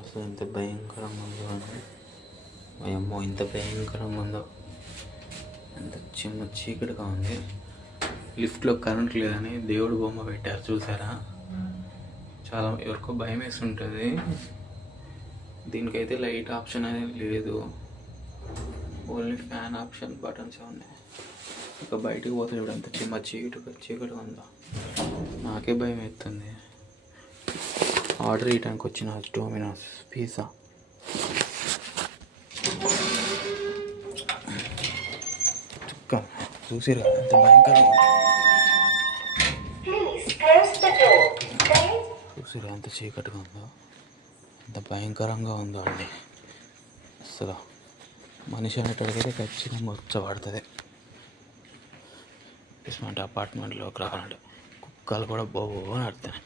అసలు ఎంత భయంకరంగా ఉందో అంటే అమ్మో ఇంత భయంకరంగా ఉందో, ఎంత చిన్న చీకటిగా ఉంది. లిఫ్ట్లో కరెంట్ లేదని దేవుడు బొమ్మ పెట్టారు చూసారా. చాలా ఎవరికో భయం వేసి ఉంటుంది. దీనికైతే లైట్ ఆప్షన్ అనేది లేదు, ఓన్లీ ఫ్యాన్ ఆప్షన్ బటన్స్ ఉన్నాయి. ఇక బయటికి పోతే చూడ ఎంత చిన్న చీకటిగా ఉందో, నాకే భయం అవుతుంది. ఆర్డర్ చేయడానికి వచ్చిన డోమినోస్ పిజ్జా. చూసిరా ఎంత భయంకరంగా, చూసిరా ఎంత చీకటిగా ఉందో, ఎంత భయంకరంగా ఉందో అండి. అసలు మనిషి అనేటడికైతే ఖచ్చితంగా వచ్చబడుతుంది. ఇటువంటి అపార్ట్మెంట్లోకి రావాలంటే కుక్కలు కూడా బాగా నడుతున్నాయి.